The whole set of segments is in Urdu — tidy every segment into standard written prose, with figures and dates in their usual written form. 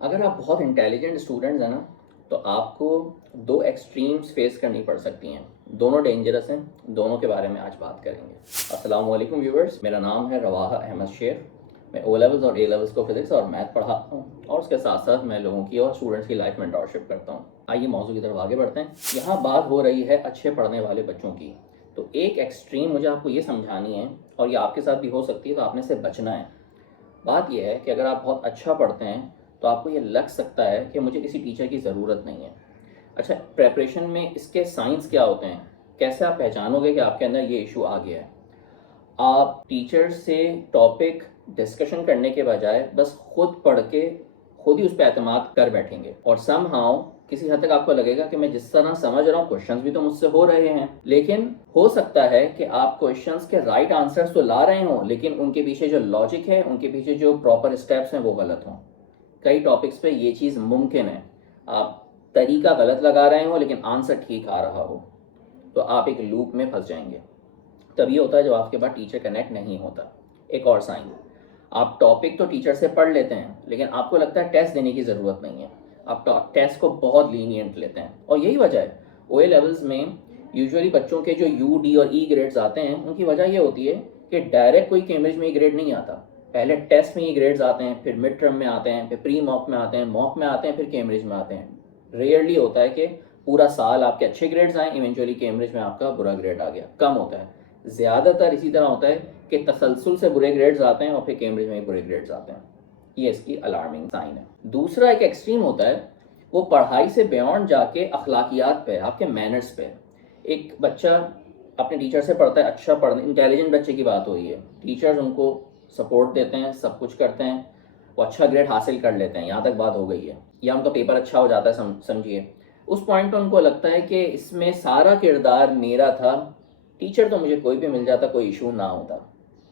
اگر آپ بہت انٹیلیجنٹ اسٹوڈنٹس ہیں نا تو آپ کو دو ایکسٹریمز فیس کرنی پڑ سکتی ہیں، دونوں ڈینجرس ہیں، دونوں کے بارے میں آج بات کریں گے۔ السلام علیکم ویورز، میرا نام ہے رواحہ احمد شیخ۔ میں او لیولز اور اے لیولز کو فزکس اور میتھ پڑھاتا ہوں اور اس کے ساتھ ساتھ میں لوگوں کی اور اسٹوڈنٹس کی لائف مینٹورشپ کرتا ہوں۔ آئیے موضوع کی طرف آگے بڑھتے ہیں۔ یہاں بات ہو رہی ہے اچھے پڑھنے والے بچوں کی، تو ایک ایکسٹریم مجھے آپ کو یہ سمجھانی ہے، اور یہ آپ کے ساتھ بھی ہو سکتی ہے، تو آپ نے سے بچنا ہے۔ بات یہ ہے کہ اگر آپ بہت اچھا پڑھتے ہیں تو آپ کو یہ لگ سکتا ہے کہ مجھے کسی ٹیچر کی ضرورت نہیں ہے۔ اچھا، پریپریشن میں اس کے سائنس کیا ہوتے ہیں؟ کیسے آپ پہچانو گے کہ آپ کے اندر یہ ایشو آ گیا ہے؟ آپ ٹیچر سے ٹاپک ڈسکشن کرنے کے بجائے بس خود پڑھ کے خود ہی اس پہ اعتماد کر بیٹھیں گے، اور سم ہاؤ کسی حد تک آپ کو لگے گا کہ میں جس طرح سمجھ رہا ہوں کوشچنس بھی تو مجھ سے ہو رہے ہیں، لیکن ہو سکتا ہے کہ آپ کوشچنس کے رائٹ آنسرس تو لا رہے ہوں لیکن ان کے پیچھے جو لاجک ہے، ان کے پیچھے جو پراپر اسٹیپس ہیں وہ غلط ہوں۔ کئی ٹاپکس پہ یہ چیز ممکن ہے، آپ طریقہ غلط لگا رہے ہوں لیکن آنسر ٹھیک آ رہا ہو، تو آپ ایک لوپ میں پھنس جائیں گے۔ تب یہ ہوتا ہے جب آپ کے بعد ٹیچر کنیکٹ نہیں ہوتا۔ ایک اور سائن، آپ ٹاپک تو ٹیچر سے پڑھ لیتے ہیں لیکن آپ کو لگتا ہے ٹیسٹ دینے کی ضرورت نہیں ہے، آپ ٹیسٹ کو بہت لینینٹ لیتے ہیں، اور یہی وجہ ہے او اے لیولز میں یوزولی بچوں کے جو یو ڈی اور ای گریڈز آتے ہیں ان کی وجہ یہ ہوتی ہے کہ ڈائریکٹ کوئی کیمبرج میں گریڈ نہیں آتا، پہلے ٹیسٹ میں یہ گریڈز آتے ہیں، پھر مڈ ٹرم میں آتے ہیں، پھر پری موک میں آتے ہیں، موک میں آتے ہیں، پھر کیمبرج میں آتے ہیں۔ ریئرلی ہوتا ہے کہ پورا سال آپ کے اچھے گریڈز آئیں، ایونچولی کیمبرج میں آپ کا برا گریڈ آ گیا، کم ہوتا ہے۔ زیادہ تر اسی طرح ہوتا ہے کہ تسلسل سے برے گریڈز آتے ہیں اور پھر کیمبرج میں برے گریڈز آتے ہیں۔ یہ اس کی الارمنگ سائن ہے۔ دوسرا ایک ایکسٹریم ہوتا ہے، وہ پڑھائی سے بیونڈ جا کے اخلاقیات پہ، آپ کے مینرز پہ۔ ایک بچہ اپنے ٹیچر سے پڑھتا ہے، اچھا پڑھنے انٹیلیجنٹ بچے کی بات ہو رہی ہے، ٹیچرز ان کو سپورٹ دیتے ہیں، سب کچھ کرتے ہیں، وہ اچھا گریڈ حاصل کر لیتے ہیں، یہاں تک بات ہو گئی ہے، یا ان کا پیپر اچھا ہو جاتا ہے سمجھیے، اس پوائنٹ پہ ان کو لگتا ہے کہ اس میں سارا کردار میرا تھا، ٹیچر تو مجھے کوئی بھی مل جاتا، کوئی ایشو نہ ہوتا۔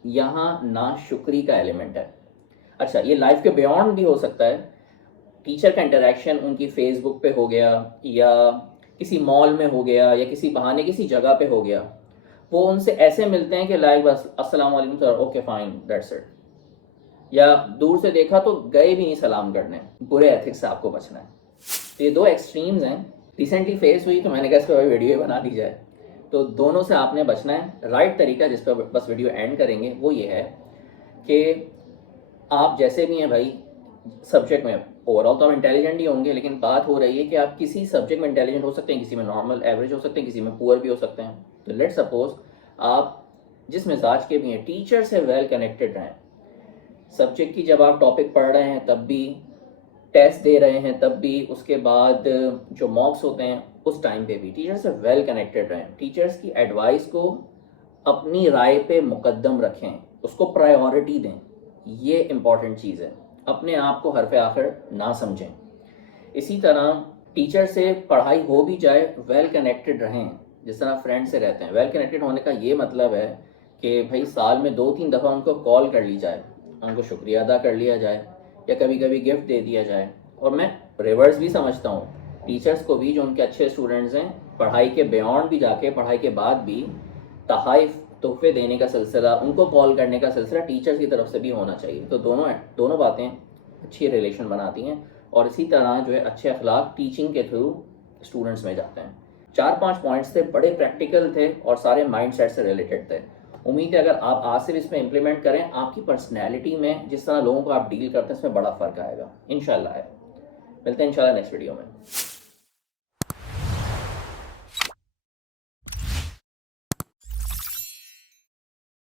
یہاں ناشکری کا ایلیمنٹ ہے۔ اچھا، یہ لائف کے بیونڈ بھی ہو سکتا ہے، ٹیچر کا انٹریکشن ان کی فیس بک پہ ہو گیا، یا کسی مال میں ہو گیا، یا کسی بہانے کسی جگہ پہ ہو گیا، وہ ان سے ایسے ملتے ہیں کہ لائک بس السلام علیکم سر، اوکے فائن دیٹس اٹ، یا دور سے دیکھا تو گئے بھی نہیں سلام کرنے۔ برے ایتھکس سے آپ کو بچنا ہے۔ تو یہ دو ایکسٹریمز ہیں، ریسنٹلی فیس ہوئی تو میں نے کہا اس پہ ویڈیو بنا دی جائے۔ تو دونوں سے آپ نے بچنا ہے۔ رائٹ طریقہ جس پہ بس ویڈیو اینڈ کریں گے وہ یہ ہے کہ آپ جیسے بھی ہیں بھائی، سبجیکٹ میں اوور آل تو آپ انٹیلیجنٹ ہی ہوں گے، لیکن بات ہو رہی ہے کہ آپ کسی سبجیکٹ میں انٹیلیجنٹ ہو سکتے ہیں، کسی میں نارمل ایوریج ہو سکتے ہیں، کسی میں پور بھی ہو سکتے ہیں۔ تو لیٹ سپوز آپ جس مزاج کے بھی ہیں، ٹیچر سے ویل کنیکٹڈ رہیں، سبجیکٹ کی جب آپ ٹاپک پڑھ رہے ہیں تب بھی، ٹیسٹ دے رہے ہیں تب بھی، اس کے بعد جو مارکس ہوتے ہیں اس ٹائم پہ بھی ٹیچر سے ویل کنیکٹڈ رہیں، ٹیچرز کی ایڈوائس کو اپنی رائے پہ مقدم رکھیں، اس کو پرائیورٹی دیں، یہ امپورٹنٹ چیز ہے۔ اپنے آپ کو حرف آخر نہ سمجھیں۔ اسی طرح ٹیچر سے پڑھائی ہو بھی جائے، ویل کنیکٹڈ رہیں، جس طرح فرینڈ سے رہتے ہیں۔ ویل کنیکٹڈ ہونے کا یہ مطلب ہے کہ بھائی سال میں 2-3 دفعہ ان کو کال کر لی جائے، ان کو شکریہ ادا کر لیا جائے، یا کبھی کبھی گفٹ دے دیا جائے۔ اور میں ریورس بھی سمجھتا ہوں، ٹیچرز کو بھی جو ان کے اچھے اسٹوڈنٹس ہیں، پڑھائی کے بیونڈ بھی جا کے، پڑھائی کے بعد بھی تحائف تحفے دینے کا سلسلہ، ان کو کال کرنے کا سلسلہ ٹیچرز کی طرف سے بھی ہونا چاہیے۔ تو دونوں باتیں اچھی ریلیشن بناتی ہیں، اور اسی طرح جو ہے اچھے اخلاق ٹیچنگ کے تھرو اسٹوڈنٹس میں جاتے ہیں۔ 4-5 پوائنٹس تھے، بڑے پریکٹیکل تھے اور سارے مائنڈ سیٹ سے ریلیٹڈ تھے۔ امید ہے اگر آپ آج سے اس میں امپلیمنٹ کریں، آپ کی پرسنالٹی میں، جس طرح لوگوں کو آپ ڈیل کرتے ہیں، اس میں بڑا فرق آئے گا انشاءاللہ ہے۔ ملتے ہیں انشاءاللہ نیکسٹ ویڈیو میں۔